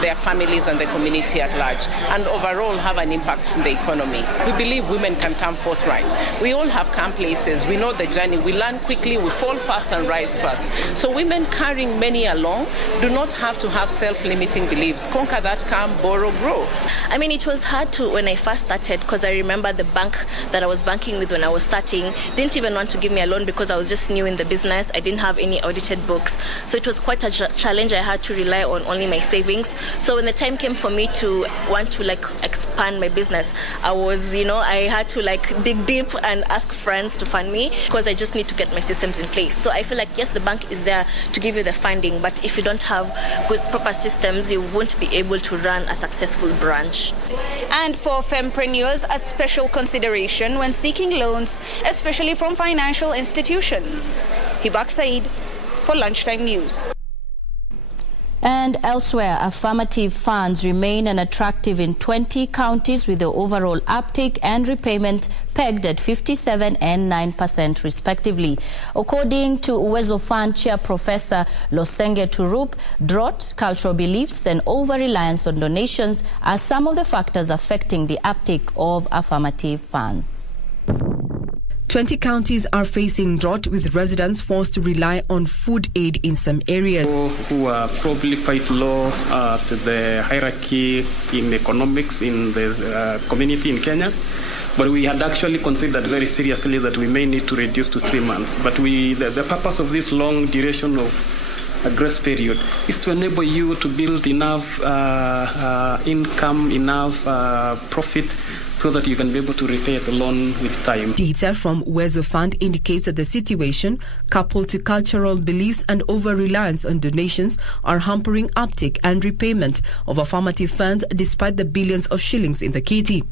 their families and the community at large, and overall have an impact in the economy. We believe women can come forthright. We all have come places, we know the journey, we learn quickly, we fall fast and rise fast. So women carrying many along do not have to have self-limiting beliefs. Conquer that, come, borrow, grow. I mean, it was hard to when I first started, because I remember the bank that I was banking with when I was starting didn't even want to give me a loan because I was just new in the business. I didn't have any audited books. So it was quite a challenge. I had to rely on only my savings. So when the time came for me to want to expand my business, I was, I had to dig deep and ask friends to fund me because I just need to get my systems in place. So I feel like, yes, the bank is there to give you the funding, but if you don't have good, proper systems, you won't be able to run a successful branch. And for fempreneurs, a special consideration when seeking loans, especially from financial institutions. Hibak Said for Lunchtime News. And elsewhere, affirmative funds remain unattractive in 20 counties, with the overall uptake and repayment pegged at 57% and 9% respectively. According to Uwezo Fund Chair Professor Losenge Turup, drought, cultural beliefs and over-reliance on donations are some of the factors affecting the uptake of affirmative funds. 20 counties are facing drought, with residents forced to rely on food aid in some areas. Who are probably quite low at the hierarchy in economics in the community in Kenya. But we had actually considered very seriously that we may need to reduce to 3 months. But the purpose of this long duration of a grace period is to enable you to build enough income, enough profit, so that you can be able to repay the loan with time. Data from Uwezo Fund indicates that the situation, coupled to cultural beliefs and over-reliance on donations, are hampering uptake and repayment of affirmative funds despite the billions of shillings in the kitty.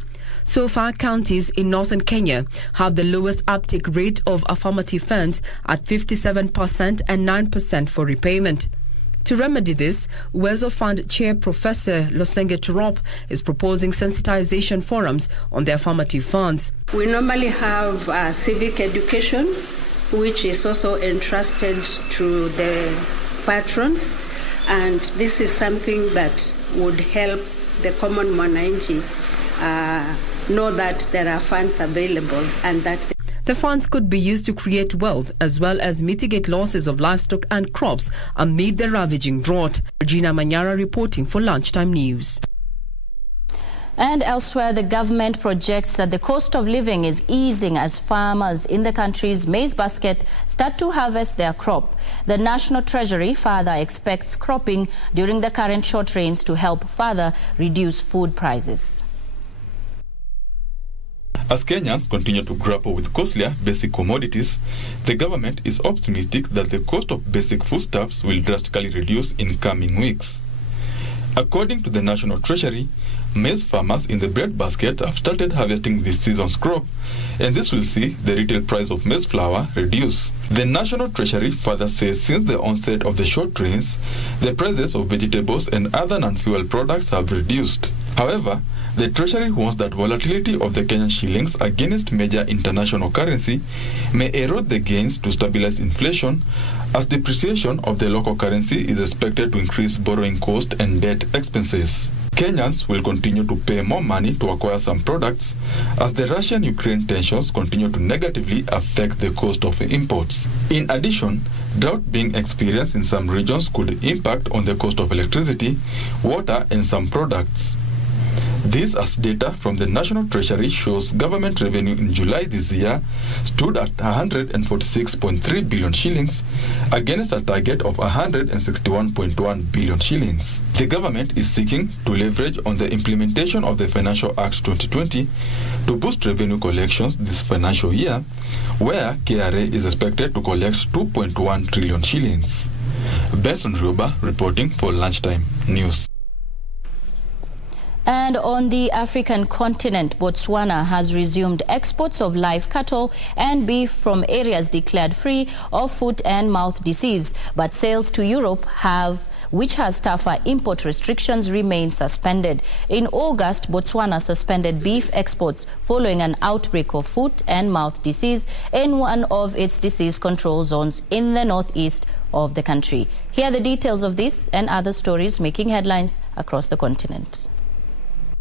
So far, counties in northern Kenya have the lowest uptake rate of affirmative funds at 57% and 9% for repayment. To remedy this, Uwezo Fund Chair Professor Losenge Turup is proposing sensitization forums on the affirmative funds. We normally have civic education, which is also entrusted to the patrons, and this is something that would help the common mwananchi know that there are funds available and that the funds could be used to create wealth as well as mitigate losses of livestock and crops amid the ravaging drought. Regina Manyara reporting for Lunchtime News. And elsewhere, the government projects that the cost of living is easing as farmers in the country's maize basket start to harvest their crop. The National Treasury further expects cropping during the current short rains to help further reduce food prices. As Kenyans continue to grapple with costlier basic commodities, the government is optimistic that the cost of basic foodstuffs will drastically reduce in coming weeks. According to the National Treasury, maize farmers in the bread basket have started harvesting this season's crop, and this will see the retail price of maize flour reduce. The National Treasury further says since the onset of the short rains, the prices of vegetables and other non-fuel products have reduced. However, the Treasury warns that volatility of the Kenyan shillings against major international currency may erode the gains to stabilize inflation, as depreciation of the local currency is expected to increase borrowing cost and debt expenses. Kenyans will continue to pay more money to acquire some products as the Russian-Ukraine tensions continue to negatively affect the cost of imports. In addition, drought being experienced in some regions could impact on the cost of electricity, water, and some products. This, as data from the National Treasury shows, government revenue in July this year stood at 146.3 billion shillings against a target of 161.1 billion shillings. The government is seeking to leverage on the implementation of the Financial Act 2020 to boost revenue collections this financial year, where KRA is expected to collect 2.1 trillion shillings. Benson Rioba reporting for Lunchtime News. And on the African continent, Botswana has resumed exports of live cattle and beef from areas declared free of foot and mouth disease. But sales to Europe, which has tougher import restrictions, remain suspended. In August, Botswana suspended beef exports following an outbreak of foot and mouth disease in one of its disease control zones in the northeast of the country. Here are the details of this and other stories making headlines across the continent.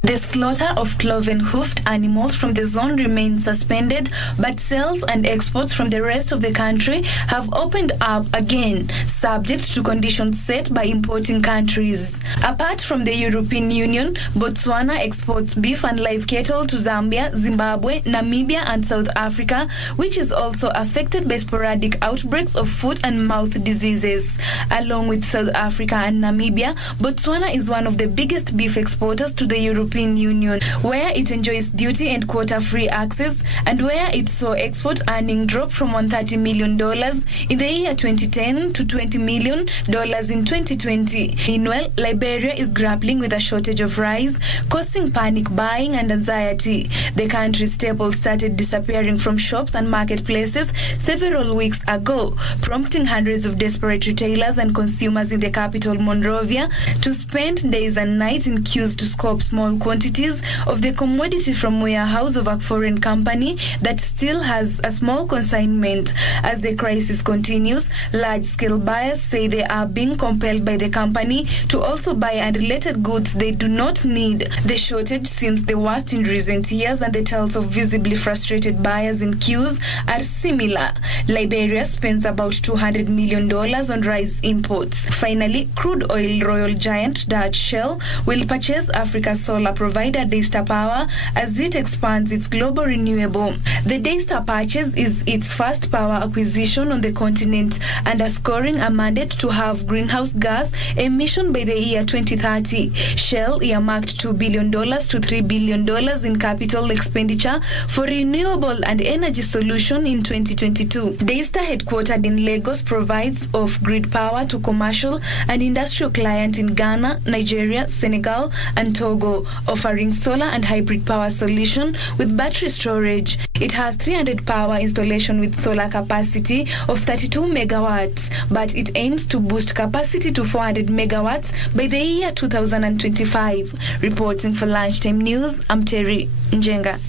The slaughter of cloven-hoofed animals from the zone remains suspended, but sales and exports from the rest of the country have opened up again, subject to conditions set by importing countries. Apart from the European Union, Botswana exports beef and live cattle to Zambia, Zimbabwe, Namibia, and South Africa, which is also affected by sporadic outbreaks of foot and mouth diseases. Along with South Africa and Namibia, Botswana is one of the biggest beef exporters to the European Union, where it enjoys duty and quota-free access, and where it saw export earning drop from $130 million in the year 2010 to $20 million in 2020. Meanwhile, Liberia is grappling with a shortage of rice, causing panic buying and anxiety. The country's staples started disappearing from shops and marketplaces several weeks ago, prompting hundreds of desperate retailers and consumers in the capital, Monrovia, to spend days and nights in queues to scope small quantities of the commodity from warehouse of a foreign company that still has a small consignment. As the crisis continues, large-scale buyers say they are being compelled by the company to also buy unrelated goods they do not need. The shortage seems the worst in recent years, and the tales of visibly frustrated buyers in queues are similar. Liberia spends about $200 million on rice imports. Finally, crude oil royal giant Dutch Shell will purchase Africa's solar provider Daystar Power as it expands its global renewable. The Daystar purchase is its first power acquisition on the continent, underscoring a mandate to halve greenhouse gas emission by the year 2030. Shell earmarked $2 billion to $3 billion in capital expenditure for renewable and energy solution in 2022. Daystar, headquartered in Lagos, provides off-grid power to commercial and industrial clients in Ghana, Nigeria, Senegal, and Togo, offering solar and hybrid power solution with battery storage. It has 300 power installation with solar capacity of 32 megawatts, but it aims to boost capacity to 400 megawatts by the year 2025. Reporting for Lunchtime News, I'm Terry Njenga.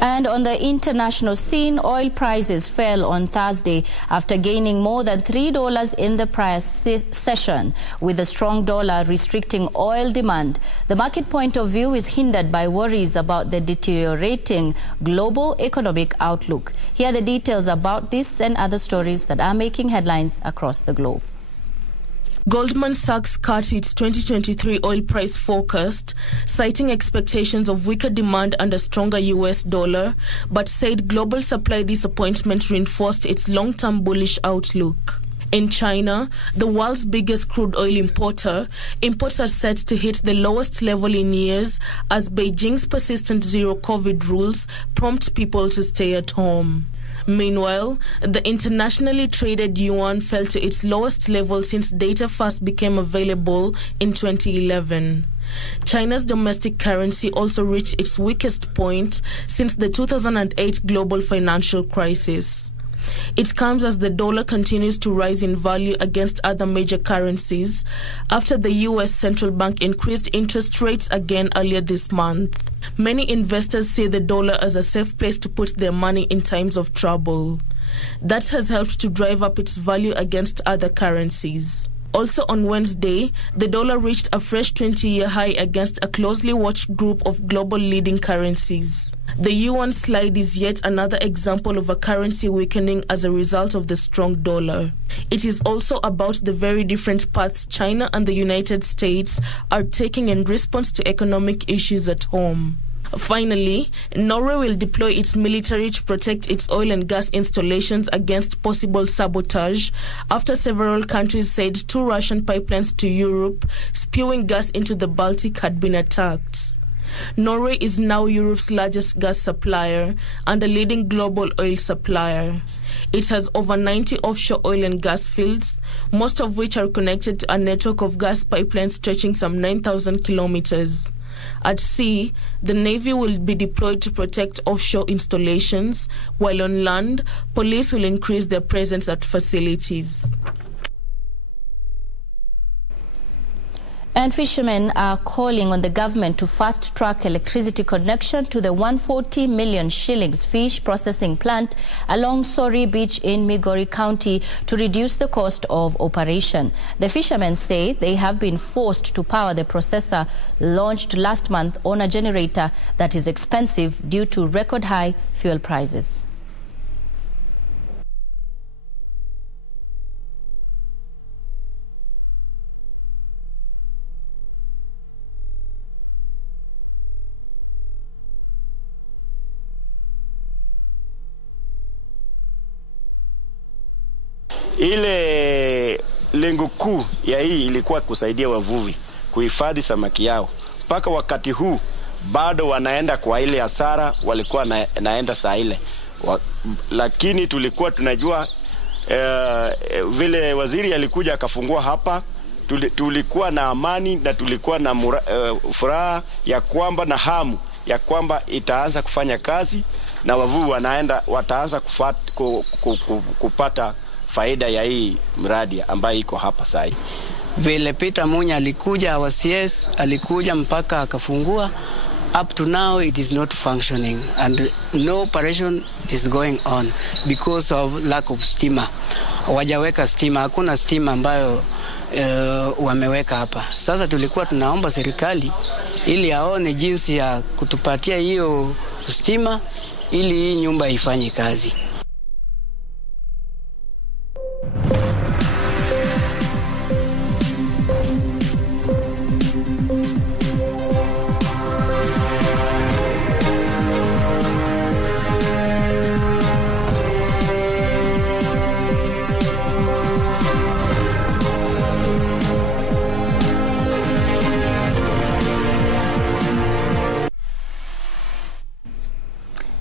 And on the international scene, oil prices fell on Thursday after gaining more than $3 in the prior session, with a strong dollar restricting oil demand. The market point of view is hindered by worries about the deteriorating global economic outlook. Here are the details about this and other stories that are making headlines across the globe. Goldman Sachs cut its 2023 oil price forecast, citing expectations of weaker demand and a stronger US dollar, but said global supply disappointment reinforced its long-term bullish outlook. In China, the world's biggest crude oil importer, imports are set to hit the lowest level in years as Beijing's persistent zero-COVID rules prompt people to stay at home. Meanwhile, the internationally traded yuan fell to its lowest level since data first became available in 2011. China's domestic currency also reached its weakest point since the 2008 global financial crisis. It comes as the dollar continues to rise in value against other major currencies after the U.S. central bank increased interest rates again earlier this month. Many investors see the dollar as a safe place to put their money in times of trouble. That has helped to drive up its value against other currencies. Also on Wednesday, the dollar reached a fresh 20-year high against a closely watched group of global leading currencies. The yuan slide is yet another example of a currency weakening as a result of the strong dollar. It is also about the very different paths China and the United States are taking in response to economic issues at home. Finally, Norway will deploy its military to protect its oil and gas installations against possible sabotage after several countries said 2 Russian pipelines to Europe spewing gas into the Baltic had been attacked. Norway is now Europe's largest gas supplier and a leading global oil supplier. It has over 90 offshore oil and gas fields, most of which are connected to a network of gas pipelines stretching some 9,000 kilometers. At sea, the Navy will be deployed to protect offshore installations, while on land, police will increase their presence at facilities. And fishermen are calling on the government to fast-track electricity connection to the 140 million shillings fish processing plant along Sori Beach in Migori County to reduce the cost of operation. The fishermen say they have been forced to power the processor launched last month on a generator that is expensive due to record-high fuel prices. Ile lengo kuu ya hii ilikuwa kusaidia wavuvi kuhifadhi samaki yao. Mpaka wakati huu bado wanaenda kwa ile hasara walikuwa naenda saa ile. Lakini tulikuwa tunajua vile waziri alikuja akafungua hapa, tulikuwa na amani na tulikuwa na furaha ya kwamba na hamu ya kwamba itaanza kufanya kazi na wavuvi wataanza kupata faida ya hii mradi ambayo iko hapa sasa. Vile Peter Munya alikuja WCS, alikuja mpaka akafungua, up to now it is not functioning and no operation is going on because of lack of stima. Wajaweka stima, hakuna stima ambayo wameweka hapa. Sasa tulikuwa tunaomba serikali ili aone jinsi ya kutupatia hiyo stima ili hii nyumba ifanye kazi.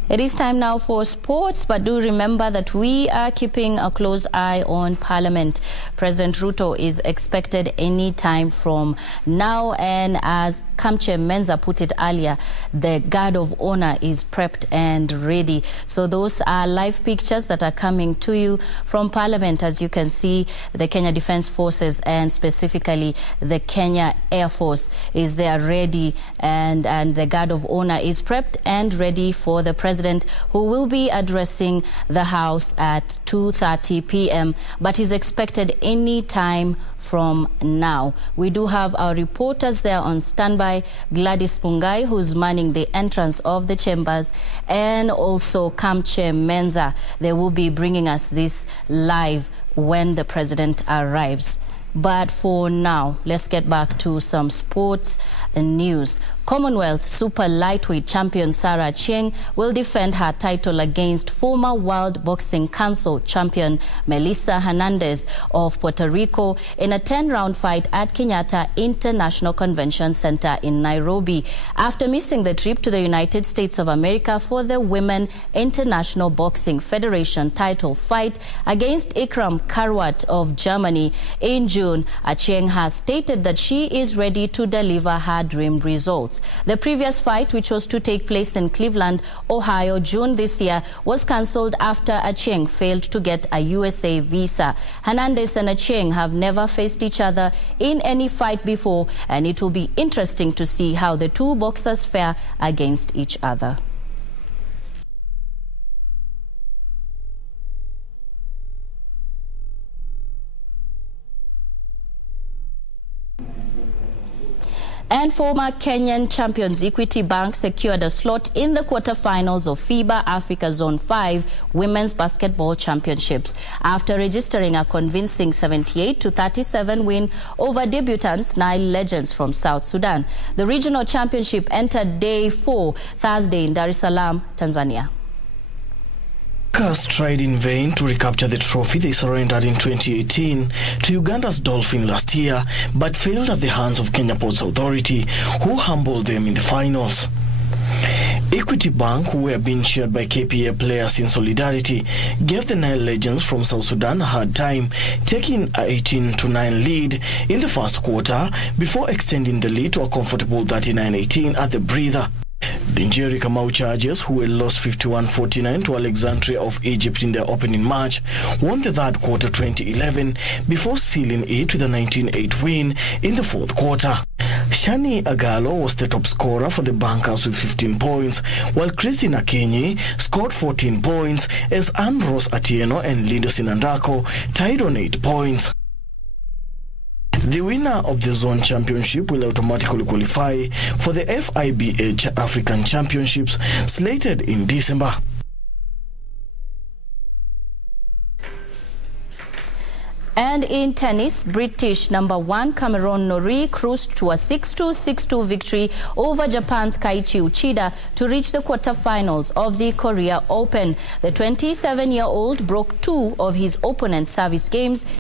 It is time now for sports, but do remember that we are keeping a close eye on Parliament. President Ruto is expected any time from now, and as Kamche Menza put it earlier, the guard of honor is prepped and ready. So those are live pictures that are coming to you from Parliament. As you can see, the Kenya Defence Forces and specifically the Kenya Air Force is there ready, and the guard of honor is prepped and ready for the president, who will be addressing the House at 2:30 p.m. but is expected any time from now. We do have our reporters there on standby, Gladys Pungai, who's manning the entrance of the chambers, and also Kamche Menza. They will be bringing us this live when the president arrives. But for now, let's get back to some sports news. Commonwealth Super Lightweight champion Sarah Chieng will defend her title against former World Boxing Council champion Melissa Hernandez of Puerto Rico in a 10-round fight at Kenyatta International Convention Center in Nairobi, after missing the trip to the United States of America for the Women International Boxing Federation title fight against Ikram Karwat of Germany in June. Chieng has stated that she is ready to deliver her dream results. The previous fight, which was to take place in Cleveland, Ohio, June this year, was cancelled after Chieng failed to get a USA visa. Hernandez and Chieng have never faced each other in any fight before, and it will be interesting to see how the two boxers fare against each other. And former Kenyan champions Equity Bank secured a slot in the quarterfinals of FIBA Africa Zone 5 Women's Basketball Championships after registering a convincing 78-37 win over debutants Nile Legends from South Sudan. The regional championship entered day 4 Thursday in Dar es Salaam, Tanzania. Cast tried in vain to recapture the trophy they surrendered in 2018 to Uganda's Dolphin last year, but failed at the hands of Kenya Ports Authority, who humbled them in the finals. Equity Bank, who were being cheered by KPA players in solidarity, gave the Nile Legends from South Sudan a hard time, taking a 18-9 lead in the first quarter before extending the lead to a comfortable 39-18 at the breather. The Njeri Kamau Chargers, who had lost 51-49 to Alexandria of Egypt in their opening match, won the third quarter 2011 before sealing it with a 19-8 win in the fourth quarter. Shani Agalo was the top scorer for the Bankers with 15 points, while Christina Kenyi scored 14 points as Ann Rose Atieno and Linda Sinandako tied on 8 points. The winner of the zone championship will automatically qualify for the FIBA African Championships slated in December. And in tennis, British number 1 Cameron Norrie cruised to a 6-2, 6-2 victory over Japan's Kaiichi Uchida to reach the quarterfinals of the Korea Open. The 27-year-old broke 2 of his opponent's service games